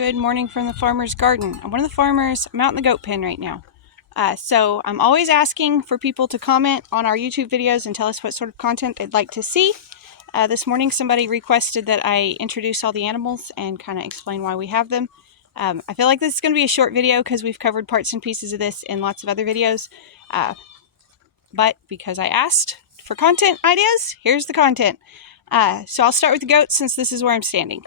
Good morning from the farmer's garden. I'm one of the farmers. I'm out in the goat pen right now. So I'm always asking for people to comment on our YouTube videos and tell us what sort of content they'd like to see. This morning somebody requested that I introduce all the animals and kind of explain why we have them. I feel like this is going to be a short video because we've covered parts and pieces of this in lots of other videos. But because I asked for content ideas, here's the content. So I'll start with the goats since this is where I'm standing.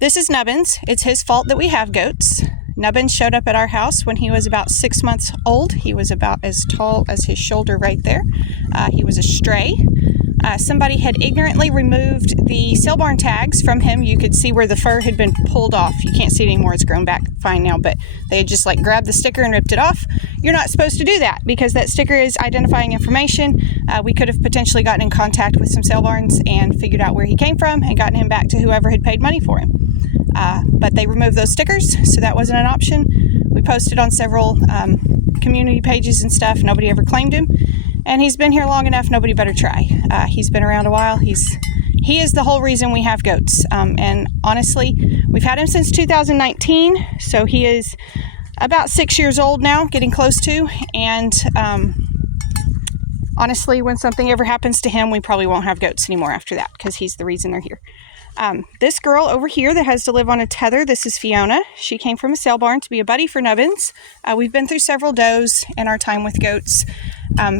This is Nubbins. It's his fault that we have goats. Nubbins showed up at our house when he was about 6 months old. He was about as tall as his shoulder right there. He was a stray. Somebody had ignorantly removed the sale barn tags from him. You could see where the fur had been pulled off. You can't see it anymore. It's grown back fine now, but they had just like grabbed the sticker and ripped it off. You're not supposed to do that because that sticker is identifying information. We could have potentially gotten in contact with some sale barns and figured out where he came from and gotten him back to whoever had paid money for him. But they removed those stickers, so that wasn't an option. We posted on several community pages and stuff. Nobody ever claimed him. And he's been here long enough, nobody better try. He's been around a while. He is the whole reason we have goats. And honestly, we've had him since 2019, so he is about 6 years old now, getting close to. And honestly, when something ever happens to him, we probably won't have goats anymore after that, because he's the reason they're here. This girl over here that has to live on a tether, this is Fiona. She came from a sale barn to be a buddy for Nubbins. We've been through several does in our time with goats.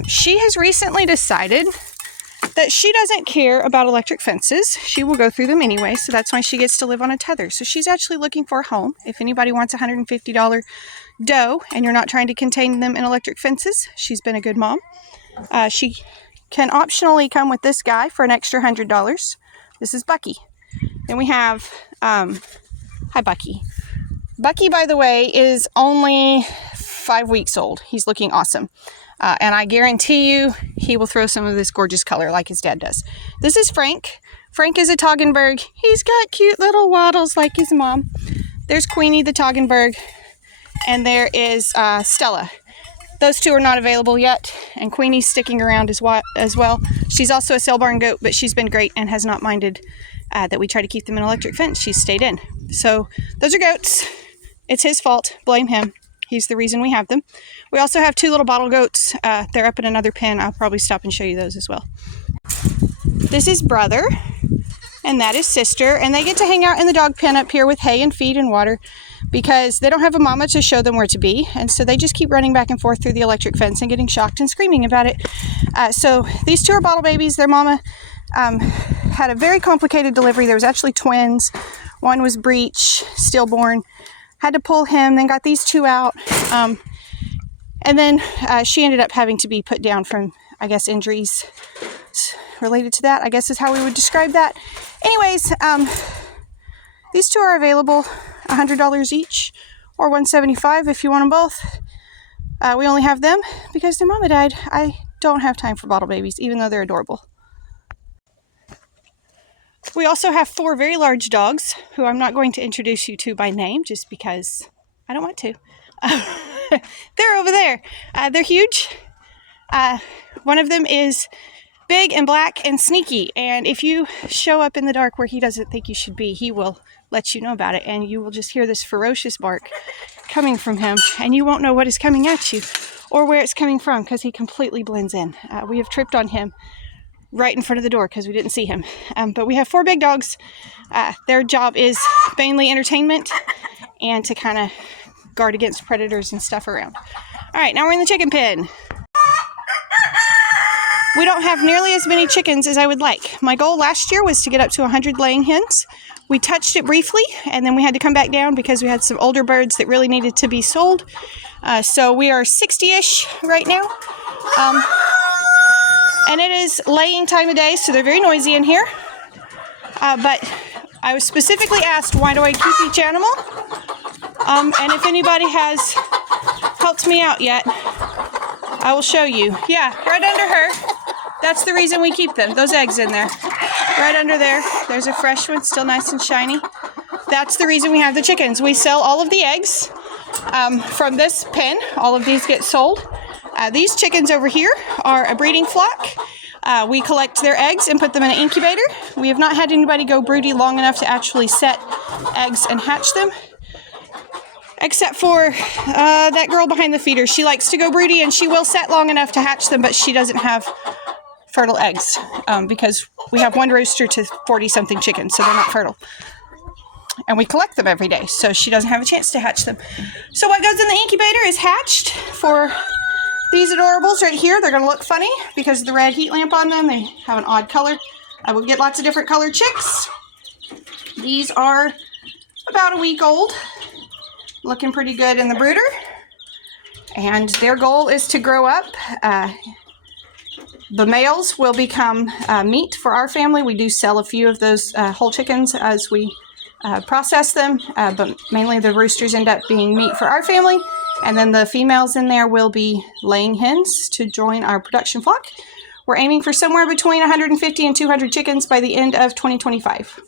She has recently decided that she doesn't care about electric fences. She will go through them anyway, so that's why she gets to live on a tether. So she's actually looking for a home. If anybody wants a $150 doe and you're not trying to contain them in electric fences, she's been a good mom. She can optionally come with this guy for an extra $100. This is Bucky. Then we have, hi Bucky. Bucky, by the way, is only 5 weeks old. He's looking awesome. And I guarantee you, he will throw some of this gorgeous color like his dad does. This is Frank. Frank is a Toggenburg. He's got cute little waddles like his mom. There's Queenie the Toggenburg. And there is Stella. Those two are not available yet. And Queenie's sticking around as well. She's also a sale barn goat, but she's been great and has not minded that we try to keep them in electric fence. She's stayed in. So those are goats. It's his fault. Blame him. He's the reason we have them. We also have two little bottle goats. They're up in another pen. I'll probably stop and show you those as well. This is brother, and that is sister, and they get to hang out in the dog pen up here with hay and feed and water because they don't have a mama to show them where to be, and so they just keep running back and forth through the electric fence and getting shocked and screaming about it. So these two are bottle babies. Their mama had a very complicated delivery. There was actually twins. One was breech, stillborn. Had to pull him, then got these two out. And then she ended up having to be put down from, I guess, injuries related to that, I guess is how we would describe that. Anyways, these two are available $100 each or $175 if you want them both. We only have them because their mama died. I don't have time for bottle babies, even though they're adorable. We also have 4 very large dogs who I'm not going to introduce you to by name just because I don't want to. They're over there. They're huge. One of them is big and black and sneaky, and if you show up in the dark where he doesn't think you should be, he will let you know about it, and you will just hear this ferocious bark coming from him, and you won't know what is coming at you or where it's coming from because he completely blends in. We have tripped on him right in front of the door because we didn't see him. But we have 4 big dogs. Their job is mainly entertainment and to kind of guard against predators and stuff around. All right, now we're in the chicken pen. We don't have nearly as many chickens as I would like. My goal last year was to get up to 100 laying hens. We touched it briefly, and then we had to come back down because we had some older birds that really needed to be sold. So we are 60-ish right now. And it is laying time of day, so they're very noisy in here. But I was specifically asked, why do I keep each animal? And if anybody has helped me out yet, I will show you. Yeah, right under her. That's the reason we keep them. Those eggs in there. Right under there. There's a fresh one, still nice and shiny. That's the reason we have the chickens. We sell all of the eggs from this pen. All of these get sold. These chickens over here are a breeding flock. We collect their eggs and put them in an incubator. We have not had anybody go broody long enough to actually set eggs and hatch them, except for that girl behind the feeder. She likes to go broody and she will set long enough to hatch them, but she doesn't have fertile eggs because we have one rooster to 40-something chickens, so they're not fertile. And we collect them every day, so she doesn't have a chance to hatch them. So what goes in the incubator is hatched for these adorables right here. They're going to look funny because of the red heat lamp on them. They have an odd color. I will get lots of different colored chicks. These are about a week old, looking pretty good in the brooder. And their goal is to grow up. The males will become meat for our family. We do sell a few of those whole chickens as we process them, but mainly the roosters end up being meat for our family. And then the females in there will be laying hens to join our production flock. We're aiming for somewhere between 150 and 200 chickens by the end of 2025.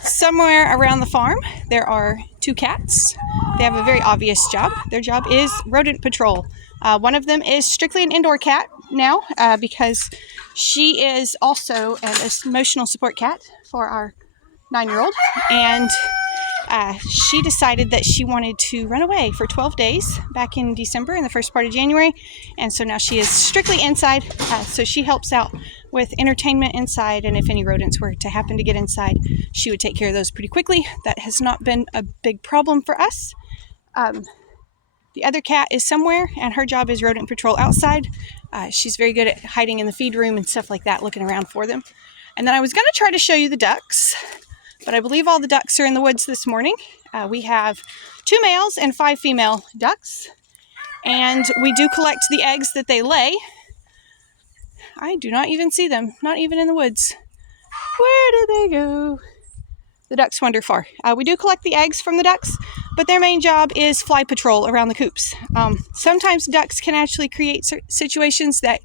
Somewhere around the farm, there are 2 cats. They have a very obvious job. Their job is rodent patrol. One of them is strictly an indoor cat now because she is also an emotional support cat for our 9-year-old. And she decided that she wanted to run away for 12 days back in December and the first part of January. And so now she is strictly inside. So she helps out with entertainment inside. And if any rodents were to happen to get inside, she would take care of those pretty quickly. That has not been a big problem for us. The other cat is somewhere, and her job is rodent patrol outside. She's very good at hiding in the feed room and stuff like that, looking around for them. And then I was going to try to show you the ducks, but I believe all the ducks are in the woods this morning. We have 2 males and 5 female ducks, and we do collect the eggs that they lay. I do not even see them, not even in the woods. Where did they go? The ducks wander far. We do collect the eggs from the ducks, but their main job is fly patrol around the coops. Sometimes ducks can actually create situations that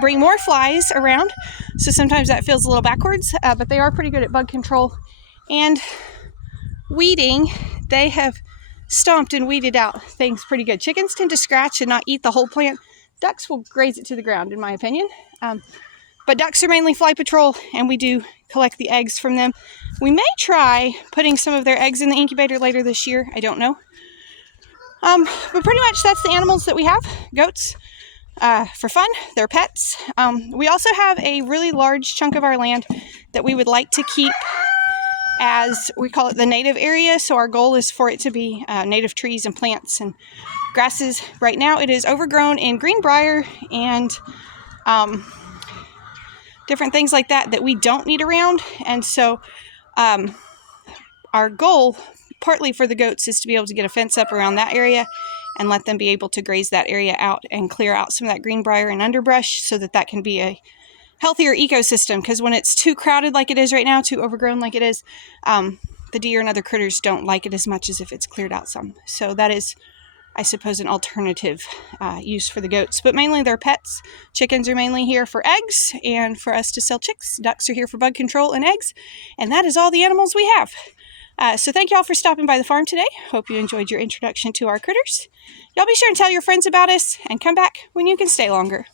bring more flies around, so sometimes that feels a little backwards, but they are pretty good at bug control and weeding. They have stomped and weeded out things pretty good. Chickens tend to scratch and not eat the whole plant. Ducks will graze it to the ground, in my opinion. But ducks are mainly fly patrol, and we do collect the eggs from them. We may try putting some of their eggs in the incubator later this year. I don't know. But pretty much that's the animals that we have. Goats. For fun, they're pets. We also have a really large chunk of our land that we would like to keep as, we call it the native area. So our goal is for it to be native trees and plants and grasses. Right now it is overgrown in greenbrier and different things like that we don't need around. And so our goal, partly for the goats, is to be able to get a fence up around that area and let them be able to graze that area out and clear out some of that greenbrier and underbrush so that that can be a healthier ecosystem. Because when it's too crowded like it is right now, too overgrown like it is, the deer and other critters don't like it as much as if it's cleared out some. So that is, I suppose, an alternative use for the goats. But mainly they're pets. Chickens are mainly here for eggs and for us to sell chicks. Ducks are here for bug control and eggs. And that is all the animals we have. So thank y'all for stopping by the farm today. Hope you enjoyed your introduction to our critters. Y'all be sure and tell your friends about us and come back when you can stay longer.